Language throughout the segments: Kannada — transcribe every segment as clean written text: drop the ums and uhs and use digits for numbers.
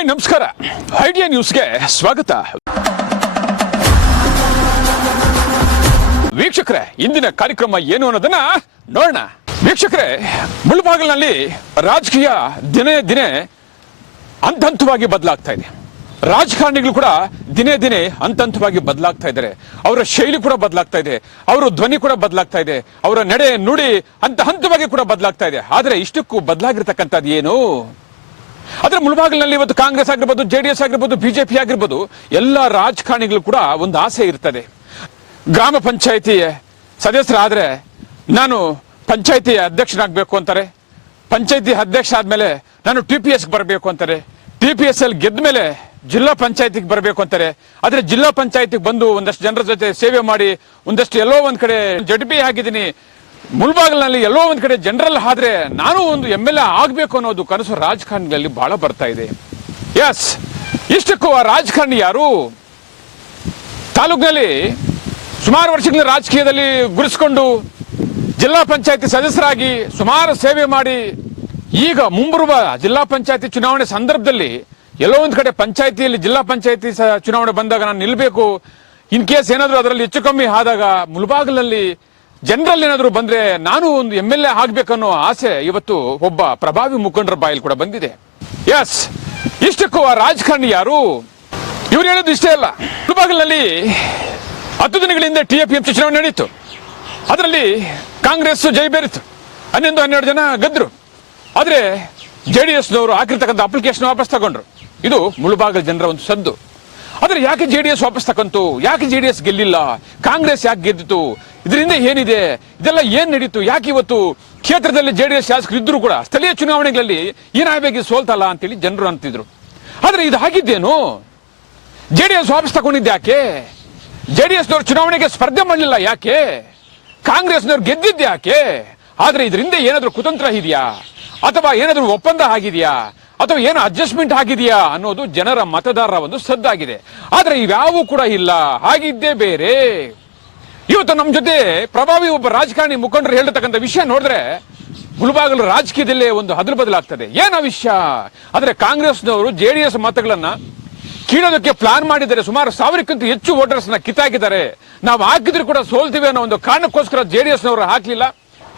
ಹಾಯ್ ನಮಸ್ಕಾರ. ಐಡಿಯಾ ನ್ಯೂಸ್ಗೆ ಸ್ವಾಗತ. ವೀಕ್ಷಕರೇ, ಇಂದಿನ ಕಾರ್ಯಕ್ರಮ ಏನು ಅನ್ನೋದನ್ನ ನೋಡೋಣ. ವೀಕ್ಷಕರೇ, ಮುಳುಬಾಗಿಲಿನಲ್ಲಿ ರಾಜಕೀಯ ದಿನೇ ದಿನೇ ಹಂತವಾಗಿ ಬದಲಾಗ್ತಾ ಇದೆ. ರಾಜಕಾರಣಿಗಳು ಕೂಡ ದಿನೇ ದಿನೇ ಹಂತವಾಗಿ ಬದಲಾಗ್ತಾ ಇದ್ದಾರೆ. ಅವರ ಶೈಲಿ ಕೂಡ ಬದಲಾಗ್ತಾ ಇದೆ, ಅವರ ಧ್ವನಿ ಕೂಡ ಬದಲಾಗ್ತಾ ಇದೆ, ಅವರ ನಡೆ ನುಡಿ ಹಂತವಾಗಿ ಕೂಡ ಬದಲಾಗ್ತಾ ಇದೆ. ಆದರೆ ಇಷ್ಟಕ್ಕೂ ಬದಲಾಗಿರ್ತಕ್ಕಂಥದ್ದು ಏನು? ಅದರ ಮುಳುಬಾಗಿಲಿನಲ್ಲಿ ಇವತ್ತು ಕಾಂಗ್ರೆಸ್ ಆಗಿರ್ಬೋದು, ಜೆಡಿಎಸ್ ಆಗಿರ್ಬೋದು, ಬಿಜೆಪಿ ಆಗಿರ್ಬೋದು, ಎಲ್ಲ ರಾಜಕಾರಣಿಗಳು ಕೂಡ ಒಂದು ಆಸೆ ಇರ್ತದೆ. ಗ್ರಾಮ ಪಂಚಾಯಿತಿ ಸದಸ್ಯರಾದ್ರೆ ನಾನು ಪಂಚಾಯಿತಿ ಅಧ್ಯಕ್ಷನಾಗಬೇಕು ಅಂತಾರೆ. ಪಂಚಾಯಿತಿ ಅಧ್ಯಕ್ಷ ಆದ್ಮೇಲೆ ನಾನು TPS ಬರಬೇಕು ಅಂತಾರೆ. TPS ಅಲ್ಲಿ ಗೆದ್ದ ಮೇಲೆ ಜಿಲ್ಲಾ ಪಂಚಾಯತಿಗೆ ಬರಬೇಕು ಅಂತಾರೆ. ಆದ್ರೆ ಜಿಲ್ಲಾ ಪಂಚಾಯತಿಗೆ ಬಂದು ಒಂದಷ್ಟು ಜನರ ಜೊತೆ ಸೇವೆ ಮಾಡಿ ಒಂದಷ್ಟು ಎಲ್ಲೋ ಒಂದ್ ಕಡೆ JDP ಆಗಿದ್ದೀನಿ, ಮುಳುಬಾಗಿಲಿನಲ್ಲಿ ಎಲ್ಲೋ ಒಂದ್ ಕಡೆ ಜನರಲ್ ಆದ್ರೆ ನಾನು ಒಂದು MLA ಆಗ್ಬೇಕು ಅನ್ನೋದು ಕನಸು ರಾಜಕಾರಣಿಗಳಲ್ಲಿ ಬಹಳ ಬರ್ತಾ ಇದೆ. ಎಸ್, ಇಷ್ಟಕ್ಕೂ ಆ ರಾಜಕಾರಣಿ ಯಾರು? ತಾಲೂಕಿನಲ್ಲಿ ಸುಮಾರು ವರ್ಷಗಳ ರಾಜಕೀಯದಲ್ಲಿ ಗುರುಸ್ಕೊಂಡು ಜಿಲ್ಲಾ ಪಂಚಾಯತಿ ಸದಸ್ಯರಾಗಿ ಸುಮಾರು ಸೇವೆ ಮಾಡಿ ಈಗ ಮುಂಬರುವ ಜಿಲ್ಲಾ ಪಂಚಾಯತಿ ಚುನಾವಣೆ ಸಂದರ್ಭದಲ್ಲಿ ಎಲ್ಲೋ ಒಂದ್ ಕಡೆ ಪಂಚಾಯತಿಯಲ್ಲಿ ಜಿಲ್ಲಾ ಪಂಚಾಯತಿ ಚುನಾವಣೆ ಬಂದಾಗ ನಾನು ನಿಲ್ಬೇಕು, ಇನ್ ಕೇಸ್ ಏನಾದ್ರು ಅದರಲ್ಲಿ ಹೆಚ್ಚು ಕಮ್ಮಿ ಆದಾಗ ಮುಳುಬಾಗಿಲಿನಲ್ಲಿ ಜನರಲ್ ಏನಾದ್ರು ಬಂದ್ರೆ ನಾನು ಒಂದು MLA ಆಗ್ಬೇಕನ್ನೋ ಆಸೆ ಇವತ್ತು ಒಬ್ಬ ಪ್ರಭಾವಿ ಮುಖಂಡರ ಬಾಯಲ್ಲಿ ಕೂಡ ಬಂದಿದೆ. ಎಸ್, ಇಷ್ಟಕ್ಕೂ ಆ ರಾಜಕಾರಣಿ ಯಾರು? ಇವ್ರು ಹೇಳೋದು ಇಷ್ಟೇ ಅಲ್ಲ. ಮುಳುಬಾಗಿಲಿನಲ್ಲಿ 10 ದಿನಗಳಿಂದ TAPMC ಚುನಾವಣೆ ನಡೀತು. ಅದರಲ್ಲಿ ಕಾಂಗ್ರೆಸ್ ಜೈ ಬೇರಿತು, 11-12 ಜನ ಗೆದ್ರು. ಆದ್ರೆ JDSನವರು ಹಾಕಿರ್ತಕ್ಕಂಥ ಅಪ್ಲಿಕೇಶನ್ ವಾಪಸ್ ತಗೊಂಡ್ರು. ಇದು ಮುಳುಬಾಗಿಲು ಜನರ ಒಂದು ಸದ್ದು. ಆದ್ರೆ ಯಾಕೆ JDS ವಾಪಸ್ ತಗೊಂತು? ಯಾಕೆ JDS ಗೆಲ್ಲಿಲ್ಲ? ಕಾಂಗ್ರೆಸ್ ಯಾಕೆ ಗೆದ್ದಿತು? ಇದರಿಂದ ಏನಿದೆ? ಇದೆಲ್ಲ ಏನ್ ನಡೀತು? ಯಾಕೆ ಇವತ್ತು ಕ್ಷೇತ್ರದಲ್ಲಿ JDS ಶಾಸಕರು ಇದ್ರು ಕೂಡ ಸ್ಥಳೀಯ ಚುನಾವಣೆಗಳಲ್ಲಿ ಏನಾಗಬೇಕು ಸೋಲ್ತಲ್ಲ ಅಂತೇಳಿ ಜನರು ಅಂತಿದ್ರು. ಆದ್ರೆ ಇದು ಆಗಿದ್ದೇನು? JDS ವಾಪಸ್ ತಗೊಂಡಿದ್ದೆ ಯಾಕೆ? JDSನವರು ಚುನಾವಣೆಗೆ ಸ್ಪರ್ಧೆ ಮಾಡಲಿಲ್ಲ ಯಾಕೆ? ಕಾಂಗ್ರೆಸ್ನವ್ರು ಗೆದ್ದಿದ್ದೆ ಯಾಕೆ? ಆದ್ರೆ ಇದರಿಂದ ಏನಾದ್ರೂ ಕುತಂತ್ರ ಇದೆಯಾ, ಅಥವಾ ಏನಾದ್ರೂ ಒಪ್ಪಂದ ಆಗಿದೆಯಾ, ಅಥವಾ ಏನು ಅಡ್ಜಸ್ಟ್ಮೆಂಟ್ ಆಗಿದೆಯಾ ಅನ್ನೋದು ಜನರ ಮತದಾರರ ಒಂದು ಸದ್ದಾಗಿದೆ. ಆದ್ರೆ ಇವ್ಯಾವೂ ಕೂಡ ಇಲ್ಲ. ಆಗಿದ್ದೇ ಬೇರೆ. ಇವತ್ತು ನಮ್ಮ ಜೊತೆ ಪ್ರಭಾವಿ ಒಬ್ಬ ರಾಜಕಾರಣಿ ಮುಖಂಡರು ಹೇಳ್ತಕ್ಕಂಥ ವಿಷಯ ನೋಡಿದ್ರೆ ಮುಳುಬಾಗಿಲು ರಾಜಕೀಯದಲ್ಲೇ ಒಂದು ಹದಲು ಬದಲಾಗ್ತದೆ. ಏನ ವಿಷಯ? ಆದ್ರೆ ಕಾಂಗ್ರೆಸ್ನವರು JDS ಮತಗಳನ್ನ ಕೀಳೋದಕ್ಕೆ ಪ್ಲಾನ್ ಮಾಡಿದ್ದಾರೆ. ಸುಮಾರು 1000ಕ್ಕಿಂತ ಹೆಚ್ಚು ವೋಟರ್ಸ್ ನ ಕಿತ್ತಾಕಿದ್ದಾರೆ. ನಾವು ಹಾಕಿದ್ರು ಕೂಡ ಸೋಲ್ತೀವಿ ಅನ್ನೋ ಒಂದು ಕಾರಣಕ್ಕೋಸ್ಕರ JDSನವರು ಹಾಕ್ಲಿಲ್ಲ.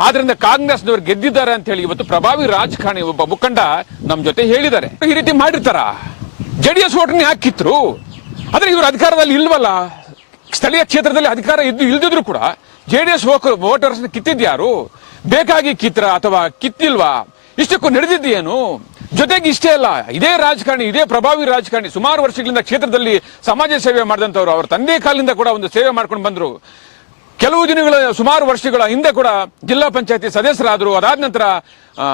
ಆದ್ರಿಂದ ಕಾಂಗ್ರೆಸ್ನವರು ಗೆದ್ದಿದ್ದಾರೆ ಅಂತ ಹೇಳಿ ಇವತ್ತು ಪ್ರಭಾವಿ ರಾಜಕಾರಣಿ ಒಬ್ಬ ಮುಖಂಡ ನಮ್ ಜೊತೆ ಹೇಳಿದ್ದಾರೆ. ಈ ರೀತಿ ಮಾಡಿರ್ತಾರ? JDS ವೋಟರ್ನ ಹಾಕಿದ್ರು, ಆದ್ರೆ ಇವರು ಅಧಿಕಾರದಲ್ಲಿ ಇಲ್ವಲ್ಲ. ಸ್ಥಳೀಯ ಕ್ಷೇತ್ರದಲ್ಲಿ ಅಧಿಕಾರ ಇಲ್ದಿದ್ರು ಕೂಡ JDS ವೋಟರ್ಸ್ ಕಿತ್ತಿದ್ಯಾರು? ಬೇಕಾಗಿ ಕಿತ್ರ ಅಥವಾ ಕಿತ್ತಿಲ್ವಾ? ಇಷ್ಟಕ್ಕೂ ನಡೆದಿದ್ದೇನು? ಜೊತೆಗೆ ಇಷ್ಟೇ ಅಲ್ಲ, ಇದೇ ರಾಜಕಾರಣಿ, ಇದೇ ಪ್ರಭಾವಿ ರಾಜಕಾರಣಿ ಸುಮಾರು ವರ್ಷಗಳಿಂದ ಕ್ಷೇತ್ರದಲ್ಲಿ ಸಮಾಜ ಸೇವೆ ಮಾಡಿದಂತವ್ರು. ಅವ್ರ ತಂದೆ ಕಾಲಿಂದ ಕೂಡ ಒಂದು ಸೇವೆ ಮಾಡ್ಕೊಂಡು ಬಂದ್ರು. ಕೆಲವು ದಿನಗಳ ಸುಮಾರು ವರ್ಷಗಳ ಹಿಂದೆ ಕೂಡ ಜಿಲ್ಲಾ ಪಂಚಾಯತಿ ಸದಸ್ಯರಾದ್ರು. ಅದಾದ ನಂತರ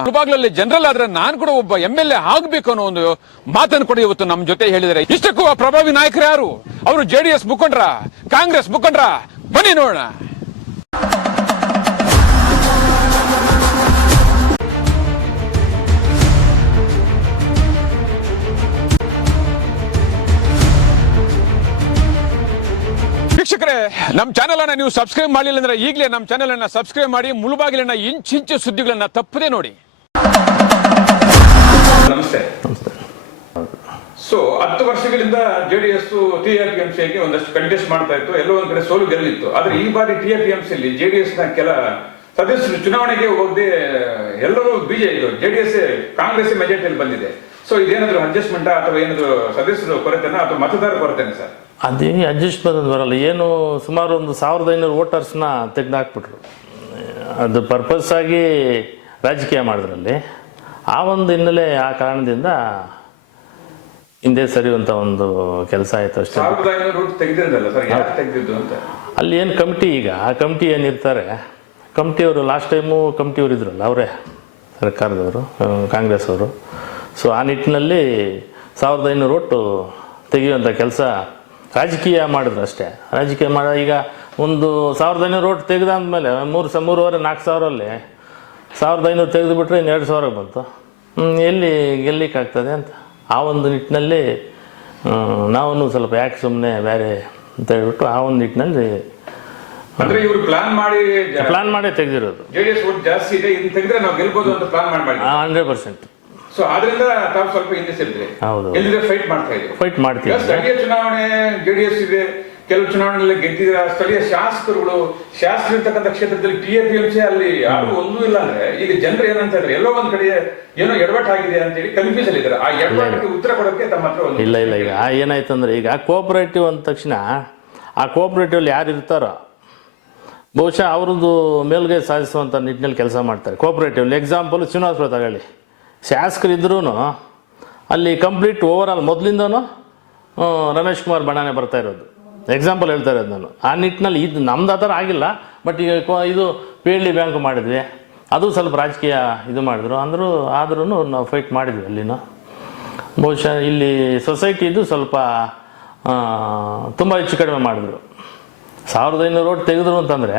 ಮುಳುಬಾಗಿಲಲ್ಲಿ ಜನರಲ್ ಆದ್ರೆ ನಾನು ಕೂಡ ಒಬ್ಬ MLA ಆಗ್ಬೇಕು ಅನ್ನೋ ಒಂದು ಮಾತನ್ನು ಕೂಡ ಇವತ್ತು ನಮ್ಮ ಜೊತೆ ಹೇಳಿದ್ದಾರೆ. ಇಷ್ಟಕ್ಕೂ ಆ ಪ್ರಭಾವಿ ನಾಯಕರು ಯಾರು? ಅವರು JDS ಮುಖಂಡ್ರ, ಕಾಂಗ್ರೆಸ್ ಮುಖಂಡ್ರ? ಬನ್ನಿ ನೋಡೋಣ. ವೀಕ್ಷಕರೇ, ನಮ್ಮ ಚಾನೆಲ್ ಅನ್ನ ನೀವು ಸಬ್ಸ್ಕ್ರೈಬ್ ಮಾಡಲಿಲ್ಲ ಅಂದ್ರೆ ಈಗಲೇ ನಮ್ಮ ಚಾನೆಲ್ ಅನ್ನ ಸಬ್ಸ್ಕ್ರೈಬ್ ಮಾಡಿ. ಮುಳುಬಾಗಿಲಿನ ಇಂಚಿಂಚು ಸುದ್ದಿಗಳನ್ನ ತಪ್ಪದೇ ನೋಡಿ. ನಮಸ್ತೆ. ಸೊ 10 ವರ್ಷಗಳಿಂದ JDS TAPMCಗೆ ಒಂದಷ್ಟು ಕಂಟೆಸ್ಟ್ ಮಾಡ್ತಾ ಇತ್ತು. ಎಲ್ಲೋ ಒಂದ್ ಕಡೆ ಸೋಲು ಗೆಲ್ಲಿತ್ತು. ಆದ್ರೆ ಈ ಬಾರಿ TAPMCಯಲ್ಲಿ JDS ನ ಕೆಲ ಸದಸ್ಯರು ಚುನಾವಣೆಗೆ ಹೋಗದೆ ಎಲ್ಲರೂ JDS ಕಾಂಗ್ರೆಸ್ ಮೆಜಾರಿಟಿಯಲ್ಲಿ ಬಂದಿದೆ. ಸೊ ಇದೇನಾದ್ರು ಅಡ್ಜಸ್ಟ್ಮೆಂಟ್ ಅಥವಾ ಏನಾದ್ರು ಸದಸ್ಯರು ಕೊರತೆನ ಅಥವಾ ಮತದಾರ ಕೊರತೆನ ಸರ್? ಅದೇ ಅಡ್ಜಸ್ಟ್ಮೆಂಟ್ ಬರಲ್ಲ. ಏನು ಸುಮಾರು ಒಂದು 1500 ವೋಟರ್ಸ್ನ ತೆಗೆದುಹಾಕ್ಬಿಟ್ರು. ಅದು ಪರ್ಪಸ್ ಆಗಿ ರಾಜಕೀಯ ಮಾಡಿದ್ರಲ್ಲಿ ಆ ಒಂದು ಹಿನ್ನೆಲೆ, ಆ ಕಾರಣದಿಂದ ಹಿಂದೆ ಸರಿಯುವಂಥ ಒಂದು ಕೆಲಸ ಆಯಿತು ಅಷ್ಟೇ. ಅಲ್ಲಿ ಏನು ಕಮಿಟಿ, ಈಗ ಆ ಕಮಿಟಿ ಏನಿರ್ತಾರೆ, ಕಮಿಟಿಯವರು ಲಾಸ್ಟ್ ಟೈಮು ಕಮಿಟಿಯವರು ಇದ್ರಲ್ಲ, ಅವರೇ ಸರ್ಕಾರದವರು, ಕಾಂಗ್ರೆಸ್ ಅವರು. ಸೊ ಆ ನಿಟ್ಟಿನಲ್ಲಿ 1500 ಓಟು ತೆಗೆಯುವಂಥ ಕೆಲಸ ರಾಜಕೀಯ ಮಾಡಿದ್ರು ಅಷ್ಟೇ. ರಾಜಕೀಯ ಮಾಡ ಈಗ ಒಂದು 1500 ಓಟ್ ತೆಗೆದಾದ್ಮೇಲೆ 3,500-4,000 1500 ತೆಗೆದುಬಿಟ್ರೆ ಇನ್ನು 2,000 ಬಂತು. ಎಲ್ಲಿ ಗೆಲ್ಲಿಕ್ಕಾಗ್ತದೆ ಅಂತ ಆ ಒಂದು ನಿಟ್ಟಿನಲ್ಲಿ ನಾವು ಸ್ವಲ್ಪ ಯಾಕೆ ಸುಮ್ಮನೆ ಬೇರೆ ಅಂತ ಹೇಳ್ಬಿಟ್ಟು ಆ ಒಂದು ನಿಟ್ಟಿನಲ್ಲಿ ಅಂದ್ರೆ ಇವರು ಪ್ಲಾನ್ ಮಾಡಿ ತೆಗೆದಿರೋದು. JDS ವೋಟ್ ಜಾಸ್ತಿ ಇದೆ, ಇದನ್ನ ತೆಗೆದ್ರೆ ನಾವು ಗೆಲ್ಬಹುದು ಅಂತ ಪ್ಲಾನ್ ಮಾಡಿ 100%. ಸೊ ಆದ್ರಿಂದ ತಾವು ಸ್ವಲ್ಪ ಹಿಂದೆ ಸೇರಿದ್ರಿ. ಹೌದು. ಎಲ್ಲಿದ್ರೆ ಫೈಟ್ ಮಾಡ್ತಾ ಇದ್ರು. ಫೈಟ್ ಮಾಡ್ತೀವಿ. ಈಗ ಸ್ಥಳೀಯ ಚುನಾವಣೆ ಜೆಡಿಎಸ್ ಇದೆ, ಕೆಲವು ಚುನಾವಣೆಯಲ್ಲಿ ಗೆದ್ದಿದ್ರ ಸ್ಥಳೀಯ ಶಾಸಕರುಗಳು ಇರ್ತಕ್ಕಂಥ ಕ್ಷೇತ್ರದಲ್ಲಿ ಟಿಎಪಿಎಂಸಿ ಅಲ್ಲಿ ಯಾರು ಒಂದೂ ಇಲ್ಲ ಅಂದ್ರೆ ಈಗ ಜನರು ಏನಂತ ಇದ್ರೆ ಎಲ್ಲೋ ಒಂದ್ ಕಡೆ ಏನೋ ಎಡವಟ್ಟಾಗಿದೆ ಅಂತ ಹೇಳಿ ಕನ್ಫ್ಯೂಸ್ ಅಲ್ಲಿ ಇದ್ದಾರೆ. ಆ ಎಡವಟ್ಟಿಗೆ ಉತ್ತರ ಕೊಡೋಕೆ ತಮ್ಮ ಹತ್ರ ಒಂದು ಇಲ್ಲ ಈಗ ಏನಾಯ್ತಂದ್ರೆ ಈಗ ಕೋಆಪರೇಟಿವ್ ಅಂದ ತಕ್ಷಣ ಆ ಕೋಆಪರೇಟಿವ್ ಯಾರು ಇರ್ತಾರೋ ಬಹುಶಃ ಅವ್ರದ್ದು ಮೇಲ್ಗೈ ಸಾಧಿಸುವಂಥ ನಿಟ್ಟಿನಲ್ಲಿ ಕೆಲಸ ಮಾಡ್ತಾರೆ. ಕೋಆಪರೇಟಿವ್ ಎಕ್ಸಾಂಪಲ್ ಶ್ರೀನಿವಾಸಪುರ ತಗೊಳ್ಳಿ, ಶಾಸಕರಿದ್ರೂ ಅಲ್ಲಿ ಕಂಪ್ಲೀಟ್ ಓವರ್ ಆಲ್ ಮೊದಲಿಂದನೂ ರಮೇಶ್ ಕುಮಾರ್ ಬಣ್ಣಾನೇ ಬರ್ತಾ ಇರೋದು. ಎಕ್ಸಾಂಪಲ್ ಹೇಳ್ತಾ ಇರೋದು ನಾನು. ಆ ನಿಟ್ಟಿನಲ್ಲಿ ಇದು ನಮ್ದು ಆ ಥರ ಆಗಿಲ್ಲ. ಬಟ್ ಈಗ ಇದು ಪೇಳ್ಳಿ ಬ್ಯಾಂಕ್ ಮಾಡಿದ್ವಿ, ಅದು ಸ್ವಲ್ಪ ರಾಜಕೀಯ ಇದು ಮಾಡಿದ್ರು ಆದ್ರೂ ನಾವು ಫೈಟ್ ಮಾಡಿದ್ವಿ ಅಲ್ಲಿನ. ಬಹುಶಃ ಇಲ್ಲಿ ಸೊಸೈಟಿದು ಸ್ವಲ್ಪ ತುಂಬ ಹೆಚ್ಚು ಕಡಿಮೆ ಮಾಡಿದ್ರು. 1500 ಓಟ್ ತೆಗೆದ್ರು ಅಂತಂದರೆ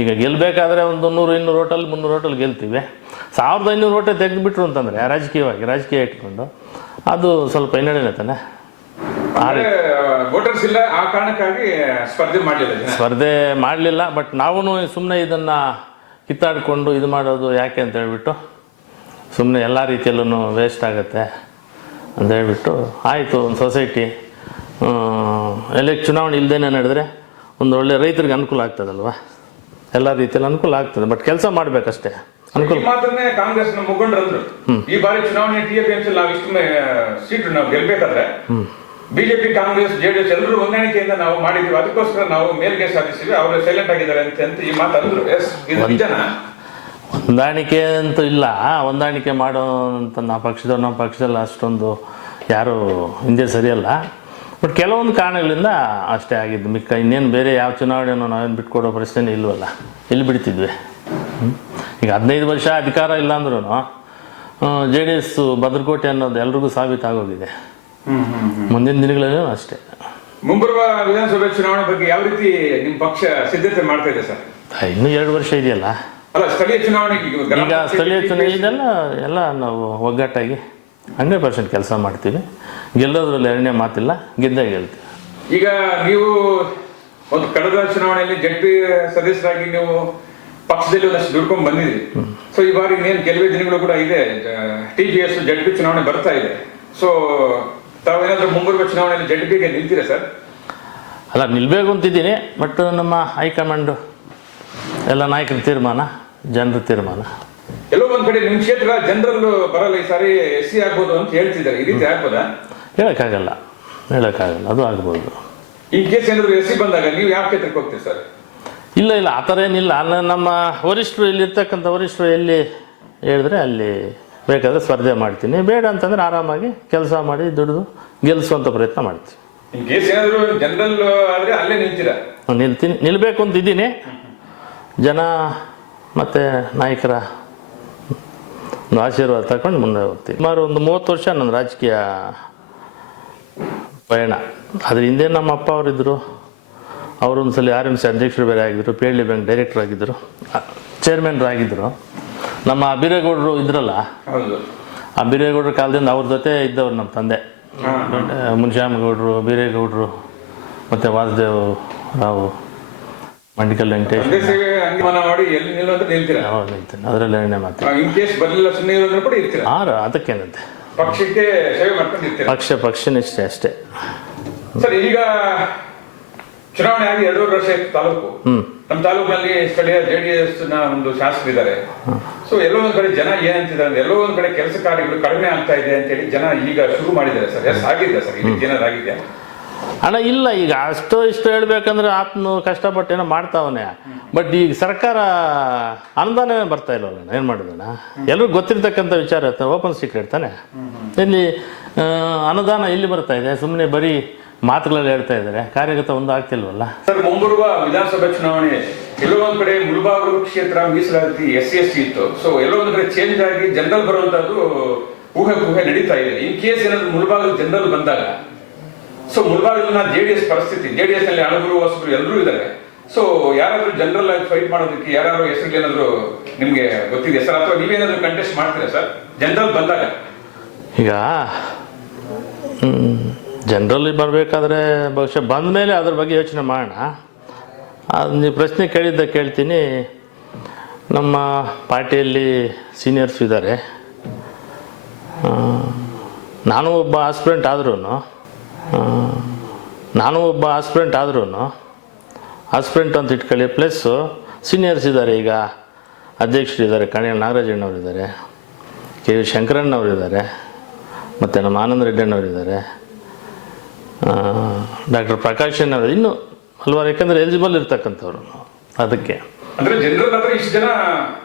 ಈಗ ಗೆಲ್ಲಬೇಕಾದ್ರೆ ಒಂದು 100-200 ಓಟಲ್ಲಿ 300 ಓಟಲ್ಲಿ ಗೆಲ್ತೀವಿ. 1500 ಓಟೇ ತೆಗೆದುಬಿಟ್ರು ಅಂತಂದರೆ ರಾಜಕೀಯ ಇಟ್ಕೊಂಡು ಅದು ಸ್ವಲ್ಪ ಹಿನ್ನಡೆನೇ ತಾನೆ. ವೋಟರ್ಸ್ ಇಲ್ಲ, ಆ ಕಾರಣಕ್ಕಾಗಿ ಸ್ಪರ್ಧೆ ಮಾಡಲಿಲ್ಲ. ಬಟ್ ನಾವು ಸುಮ್ಮನೆ ಇದನ್ನು ಕಿತ್ತಾಡಿಕೊಂಡು ಇದು ಮಾಡೋದು ಯಾಕೆ ಅಂತ ಹೇಳ್ಬಿಟ್ಟು ಸುಮ್ಮನೆ ಎಲ್ಲ ರೀತಿಯಲ್ಲೂ ವೇಸ್ಟ್ ಆಗುತ್ತೆ ಅಂತ ಹೇಳ್ಬಿಟ್ಟು ಆಯಿತು. ಒಂದು ಸೊಸೈಟಿ ಚುನಾವಣೆ ಇಲ್ಲದೇನೆ ನಡೆದ್ರೆ ಒಂದು ಒಳ್ಳೆ ರೈತರಿಗೆ ಅನುಕೂಲ ಆಗ್ತದಲ್ವ, ಎಲ್ಲ ರೀತಿಯಲ್ಲಿ ಅನುಕೂಲ ಆಗ್ತದೆ. ಬಟ್ ಕೆಲಸ ಮಾಡಬೇಕಷ್ಟೇ. ಅನುಕೂಲ ಮಾತ್ರನೇ ಕಾಂಗ್ರೆಸ್ನ ಮುಖಂಡರಂದ್ರು ಈ ಬಾರಿ ಚುನಾವಣೆ ಟಿಎಪಿಎಂಸಿ ನಾವು ಇಷ್ಟು ಸೀಟ್ ನಾವು ಗೆಲ್ಬೇಕಾದ್ರೆ ಬಿಜೆಪಿ ಕಾಂಗ್ರೆಸ್ ಜೆಡಿಎಸ್ ಎಲ್ಲರೂ ಹೊಂದಾಣಿಕೆಯಿಂದ ನಾವು ಮಾಡಿದ್ವಿ, ಅದಕ್ಕೋಸ್ಕರ ನಾವು ಮೇಲ್ಗೆ ಸಾಧಿಸಿದ್ವಿ, ಅವರು ಸೈಲೆಂಟ್ ಆಗಿದ್ದಾರೆ ಅಂತ ಈ ಮಾತು ಅಂದ್ರು. ಹೊಂದಾಣಿಕೆ ಅಂತೂ ಇಲ್ಲ. ಹೊಂದಾಣಿಕೆ ಮಾಡೋಂಥ ನಮ್ಮ ಪಕ್ಷದಲ್ಲಿ ಅಷ್ಟೊಂದು ಯಾರು ಹಿಂದೆ ಸರಿಯಲ್ಲ. ಬಟ್ ಕೆಲವೊಂದು ಕಾರಣಗಳಿಂದ ಅಷ್ಟೇ ಆಗಿದ್ದು. ಮಿಕ್ಕ ಇನ್ನೇನು ಬೇರೆ ಯಾವ ಚುನಾವಣೆಯನ್ನು ನಾವೇನು ಬಿಟ್ಕೊಡೋ ಪ್ರಶ್ನೆ ಇಲ್ವಲ್ಲ, ಎಲ್ಲಿ ಬಿಡ್ತಿದ್ವಿ. ಈಗ 15 ವರ್ಷ ಅಧಿಕಾರ ಇಲ್ಲ ಅಂದ್ರೂ JDS ಭದ್ರಕೋಟೆ ಅನ್ನೋದು ಎಲ್ರಿಗೂ ಸಾಬೀತಾಗೋಗಿದೆ. ಮುಂದಿನ ದಿನಗಳಲ್ಲೂ ಅಷ್ಟೇ. ಮುಂಬರುವ ವಿಧಾನಸಭೆ ಚುನಾವಣೆ ಬಗ್ಗೆ ಯಾವ ರೀತಿ ನಿಮ್ಮ ಪಕ್ಷ ಸಿದ್ಧತೆ ಮಾಡ್ತಾ ಇದೆ ಸರ್? ಇನ್ನೂ 2 ವರ್ಷ ಇದೆಯಲ್ಲ. ಸ್ಥಳೀಯ ಚುನಾವಣೆ ಈಗ ಸ್ಥಳೀಯ ಚುನಾವಣೆ ಎಲ್ಲ ನಾವು ಒಗ್ಗಟ್ಟಾಗಿ 100% ಕೆಲಸ ಮಾಡ್ತೀವಿ. ಗೆಲ್ಲೋದ್ರಲ್ಲಿ ಎರಡನೇ ಮಾತಿಲ್ಲ, ಗೆದ್ದೇ ಗೆಲ್ತೀವಿ. ಈಗ ನೀವು ಒಂದು ಕಳೆದ ಚುನಾವಣೆಯಲ್ಲಿ ಜಡ್ಪಿ ಸದಸ್ಯರಾಗಿ ನೀವು ಪಕ್ಷದಲ್ಲಿ ಒಂದಷ್ಟು ದುಡ್ಕೊಂಡು ಬಂದಿದ್ರಿ. ಸೊ ಈ ಬಾರಿ ಇನ್ನೇನು ಕೆಲವೇ ದಿನಗಳು ಕೂಡ ಇದೆ, TGS ಜಡ್ಪಿ ಚುನಾವಣೆ ಬರ್ತಾ ಇದೆ. ಸೊ ತಾವೇನಾದ್ರೂ ಮುಂಬರುವ ಚುನಾವಣೆಯಲ್ಲಿ ಜಡ್ಪಿಗೆ ನಿಲ್ತೀರಾ ಸರ್? ಅಲ್ಲ, ನಿಲ್ಬೇಕು ಅಂತಿದ್ದೀನಿ. ಬಟ್ ನಮ್ಮ ಹೈಕಮಾಂಡ್ ಎಲ್ಲ ನಾಯಕರ ತೀರ್ಮಾನ, ಜನರ ತೀರ್ಮಾನ. ಎಲ್ಲೋ ಒಂದ್ ಕಡೆ ನಿಮ್ ಕ್ಷೇತ್ರ ಜನರಲ್ ಬರಲ್ಲ, ಈ ಸಾರಿ SC ಆಗ್ಬೋದು ಅಂತ ಹೇಳ್ತಿದ್ದಾರೆ. ಈ ರೀತಿ ಆಗ್ಬೋದಾ? ಹೇಳಕ್ಕಾಗಲ್ಲ, ಅದು ಆಗ್ಬೋದು. ಇನ್ ಕೇಸ್ ಏನಾದ್ರು SC ಬಂದಾಗ ನೀವು ಯಾವ ಕ್ಷೇತ್ರಕ್ಕೆ ಹೋಗ್ತೀರಿ ಸರ್? ಇಲ್ಲ ಆ ಥರ ಏನಿಲ್ಲ. ನಮ್ಮ ವರಿಷ್ಠರು ಇಲ್ಲಿರ್ತಕ್ಕಂಥ ವರಿಷ್ಠರು ಎಲ್ಲಿ ಹೇಳಿದ್ರೆ ಅಲ್ಲಿ ಬೇಕಾದರೆ ಸ್ಪರ್ಧೆ ಮಾಡ್ತೀನಿ. ಬೇಡ ಅಂತಂದ್ರೆ ಆರಾಮಾಗಿ ಕೆಲಸ ಮಾಡಿ ದುಡಿದು ಗೆಲ್ಲಿಸುವಂಥ ಪ್ರಯತ್ನ ಮಾಡ್ತೀವಿ. ಇನ್ ಕೇಸ್ ಏನಾದ್ರು ಜನರಲ್ ಆದ್ರೆ ಅಲ್ಲೇ ನಿಲ್ತೀರಾ? ನಿಲ್ಬೇಕು ಅಂತಿದ್ದೀನಿ. ಜನ ಮತ್ತು ನಾಯಕರ ಒಂದು ಆಶೀರ್ವಾದ ತಗೊಂಡು ಮುಂದೆ ಹೋಗ್ತೀವಿ. ಸುಮಾರು ಒಂದು 30 ವರ್ಷ ನನ್ನ ರಾಜಕೀಯ ಪಯಣ. ಅದ್ರ ಹಿಂದೆ ನಮ್ಮ ಅಪ್ಪ ಅವರಿದ್ದರು, ಅವರೊಂದ್ಸಲ RMC ಅಧ್ಯಕ್ಷರು ಬೇರೆ ಆಗಿದ್ದರು, ಪೇಳ್ಳಿ ಬ್ಯಾಂಕ್ ಡೈರೆಕ್ಟರ್ ಆಗಿದ್ದರು, ಚೇರ್ಮನ್ರಾಗಿದ್ದರು. ನಮ್ಮ ಬೀರೇಗೌಡರು ಇದ್ರಲ್ಲ, ಆ ಬೀರೇಗೌಡರ ಕಾಲದಿಂದ ಅವ್ರ ಜೊತೆ ಇದ್ದವ್ರು ನಮ್ಮ ತಂದೆ ಮುನಿಶ್ಯಾಮಗೌಡರು, ಬೀರೇಗೌಡರು, ಮತ್ತು ವಾಸುದೇವ್ ರಾವ್, ಮಂಡಿಕಲ್ ವೆಂಕಟೇಶ್. ನಿಲ್ತೇನೆ, ಅದರಲ್ಲಿ ಎರಡನೇ ಮಾತು. ಅದಕ್ಕೇನಂತೆ, ಪಕ್ಷನಿಷ್ಠೆ ಅಷ್ಟೇ. ಸರ್, ಈಗ ಚುನಾವಣೆ ಆಗಿ 2 ವರ್ಷ ಆಯ್ತು ತಾಲೂಕು. ನಮ್ಮ ತಾಲೂಕಿನಲ್ಲಿ ಸ್ಥಳೀಯ JDS ನ ಒಂದು ಶಾಸಕರಿದ್ದಾರೆ. ಸೊ ಎಲ್ಲೋ ಒಂದ್ ಕಡೆ ಜನ ಏನಂತಿದ್ದಾರೆ, ಎಲ್ಲೋ ಒಂದ್ ಕಡೆ ಕೆಲಸ ಕಾರ್ಯಗಳು ಕಡಿಮೆ ಆಗ್ತಾ ಇದೆ ಅಂತ ಹೇಳಿ ಜನ ಈಗ ಶುರು ಮಾಡಿದ್ದಾರೆ ಸರ್. ಆಗಿದೆ ಸರ್, ಇಲ್ಲಿ ಏನಾದ್ರು ಆಗಿದೆ? ಅಣ್ಣ ಇಲ್ಲ, ಈಗ ಇಷ್ಟು ಹೇಳ್ಬೇಕಂದ್ರೆ ಆತ್ನು ಕಷ್ಟಪಟ್ಟೇನೋ ಮಾಡ್ತಾವನೆ. ಬಟ್ ಈಗ ಸರ್ಕಾರ ಅನುದಾನವೇ ಬರ್ತಾ ಇಲ್ವಲ್ಲ, ಏನು ಮಾಡಿದಣ್ಣ? ಎಲ್ರಿಗೂ ಗೊತ್ತಿರ್ತಕ್ಕಂಥ ವಿಚಾರ, ಓಪನ್ ಸೀಕ್ರೆಟ್ ತಾನೆ. ಇಲ್ಲಿ ಅನುದಾನ ಎಲ್ಲಿ ಬರ್ತಾ ಇದೆ? ಸುಮ್ಮನೆ ಬರೀ ಮಾತುಗಳಲ್ಲಿ ಹೇಳ್ತಾ ಇದ್ದಾರೆ, ಕಾರ್ಯಗತ ಒಂದು ಆಗ್ತಿಲ್ವಲ್ಲ. ಸರ್, ಮುಂಬರುವ ವಿಧಾನಸಭೆ ಚುನಾವಣೆ ಎಲ್ಲೋ ಒಂದ್ ಕಡೆ ಮುಳಬಾಗಿಲು ಕ್ಷೇತ್ರ ಮೀಸಲಾತಿ SC ಇತ್ತು. ಸೊ ಎಲ್ಲೋ ಒಂದ್ ಕಡೆ ಚೇಂಜ್ ಆಗಿ ಜನರಲ್ ಬರುವಂತದ್ದು ಊಹೆ ನಡೀತಾ ಇದೆ. ಇನ್ ಕೇಸ್ ಏನಾದ್ರು ಮುಳಬಾಗಿಲು ಜನರಲ್ ಬಂದಾಗ, ಸೊ ಮುಳಬಾಗಿಲಿನ JDS ಪರಿಸ್ಥಿತಿ, JDS ನಲ್ಲಿ ಅಣಗರು ಹೊಸಬರು ಎಲ್ಲರೂ ಇದ್ದಾರೆ. ಸೊ ಯಾರಾದ್ರೂ ಜನರಲ್ ಆಗಿ ಫೈಟ್ ಮಾಡೋದಕ್ಕೆ ಯಾರು ಹೆಸರು ಏನಾದ್ರು ನಿಮ್ಗೆ ಗೊತ್ತಿದೆ ಸರ್, ಅಥವಾ ನೀವೇನಾದ್ರೂ ಕಂಟೆಸ್ಟ್ ಮಾಡ್ತೀರಾ ಸರ್ ಜನರಲ್ ಬಂದಾಗ? ಈಗ ಜನರಲ್ಲಿ ಬರಬೇಕಾದ್ರೆ ಬಹುಶಃ ಬಂದ ಮೇಲೆ ಅದ್ರ ಬಗ್ಗೆ ಯೋಚನೆ ಮಾಡೋಣ. ಅದು ನೀವು ಪ್ರಶ್ನೆ ಕೇಳ್ತೀನಿ. ನಮ್ಮ ಪಾರ್ಟಿಯಲ್ಲಿ ಸೀನಿಯರ್ಸ್ ಇದ್ದಾರೆ, ನಾನು ಒಬ್ಬ ಆಸ್ಪಿರೆಂಟ್ ಆದ್ರೂ ಆಸ್ಪಿರೆಂಟ್ ಅಂತ ಇಟ್ಕೊಳ್ಳಿ, ಪ್ಲಸ್ಸು ಸೀನಿಯರ್ಸ್ ಇದ್ದಾರೆ. ಈಗ ಅಧ್ಯಕ್ಷರಿದ್ದಾರೆ, ಕಣೆ ನಾಗರಾಜಣ್ಣವರಿದ್ದಾರೆ, ಕೆ ವಿ ಶಂಕರಣ್ಣವರಿದ್ದಾರೆ, ಮತ್ತು ನಮ್ಮ ಆನಂದ ರೆಡ್ಡಣ್ಣವರಿದ್ದಾರೆ, ಡಾಕ್ಟರ್ ಪ್ರಕಾಶ್ ಅವರು, ಇನ್ನೂ ಹಲವಾರು, ಯಾಕಂದರೆ ಎಲಿಜಿಬಲ್ ಇರ್ತಕ್ಕಂಥವ್ರು. ಅದಕ್ಕೆ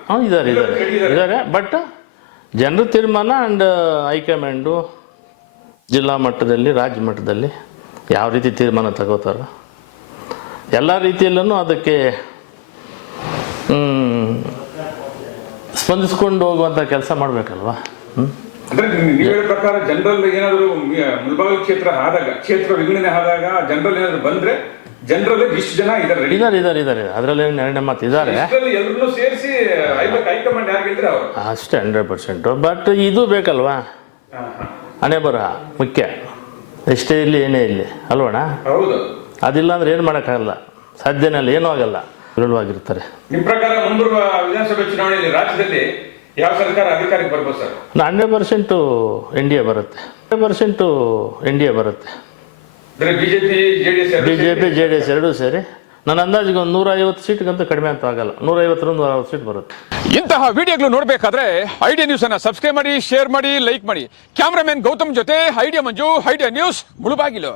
ಹಾಂ ಇದ್ದಾರೆ. ಬಟ್ ಜನರ ತೀರ್ಮಾನ ಆ್ಯಂಡ್ ಹೈಕಮಾಂಡು ಜಿಲ್ಲಾ ಮಟ್ಟದಲ್ಲಿ, ರಾಜ್ಯ ಮಟ್ಟದಲ್ಲಿ ಯಾವ ರೀತಿ ತೀರ್ಮಾನ ತಗೋತಾರೋ ಎಲ್ಲ ರೀತಿಯಲ್ಲೂ ಅದಕ್ಕೆ ಸ್ಪಂದಿಸ್ಕೊಂಡು ಹೋಗುವಂಥ ಕೆಲಸ ಮಾಡಬೇಕಲ್ವಾ. ಅಂದ್ರೆ ನೀವು ಹೇಳೋ ಪ್ರಕಾರ ಜನರಲ್ ಏನಾದರೂ ಮುಳಬಾಗಿಲು ಕ್ಷೇತ್ರ ವಿಂಗಡಣೆ ಆದಾಗ ಜನರಲ್ ಏನಾದ್ರು ಬಂದ್ರೆ ಜನರಲ್ಲಿ ಇಷ್ಟು ಜನ ಇದ್ದಾರೆ ಅದರಲ್ಲಿ ಎರಡನೇ ಮಾತು ಇದ್ದಾರೆ, ಎಲ್ಲರನ್ನೂ ಸೇರಿಸಿ ಹೈಕಮಾಂಡ್ ಯಾರು ಗೆಲ್ತಾರೆ ಅವರು ಅಷ್ಟೇ 100%. ಬಟ್ ಇದು ಬೇಕಲ್ವಾ, ಹಣೆ ಬರಹ ಮುಖ್ಯ, ಎಷ್ಟೇ ಇಲ್ಲಿ ಏನೇ ಇಲ್ಲಿ ಅಲ್ವಣ. ಹೌದು, ಅದಿಲ್ಲ ಅಂದ್ರೆ ಏನು ಮಾಡೋಕ್ಕಾಗಲ್ಲ, ಸಾಧ್ಯನೇ ಇಲ್ಲ, ಏನೂ ಆಗಲ್ಲ, ವಿರಳವಾಗಿರ್ತಾರೆ. ನಿಮ್ಮ ಪ್ರಕಾರ ಮುಂಬರುವ ವಿಧಾನಸಭೆ ಚುನಾವಣೆಯಲ್ಲಿ ರಾಜ್ಯದಲ್ಲಿ ಯಾವ ಸರ್ಕಾರ ಅಧಿಕಾರಕ್ಕೆ ಬರ್ಬೋದು ಸರ್? 100% NDA ಬರುತ್ತೆ, 100% NDA ಬರುತ್ತೆ. ಬಿಜೆಪಿ JDS ಎರಡೂ ಸೇರಿ ನನ್ನ ಅಂದಾಜಿಗೆ ಒಂದು 150 ಸೀಟ್ಗಂತೂ ಕಡಿಮೆ ಅಂತ ಆಗಲ್ಲ, 150ರಿಂದ 160 ಸೀಟ್ ಬರುತ್ತೆ. ಇಂತಹ ವಿಡಿಯೋಗಳು ನೋಡಬೇಕಾದ್ರೆ ಐಡಿಯಾ ನ್ಯೂಸ್ ಅನ್ನ ಸಬ್ಸ್ಕ್ರೈಬ್ ಮಾಡಿ, ಶೇರ್ ಮಾಡಿ, ಲೈಕ್ ಮಾಡಿ. ಕ್ಯಾಮರಾಮನ್ ಗೌತಮ್ ಜೊತೆ ಐಡಿಯಾ ಮಂಜು, ಐಡಿಯಾ ನ್ಯೂಸ್ ಮುಳುಬಾಗಿಲು.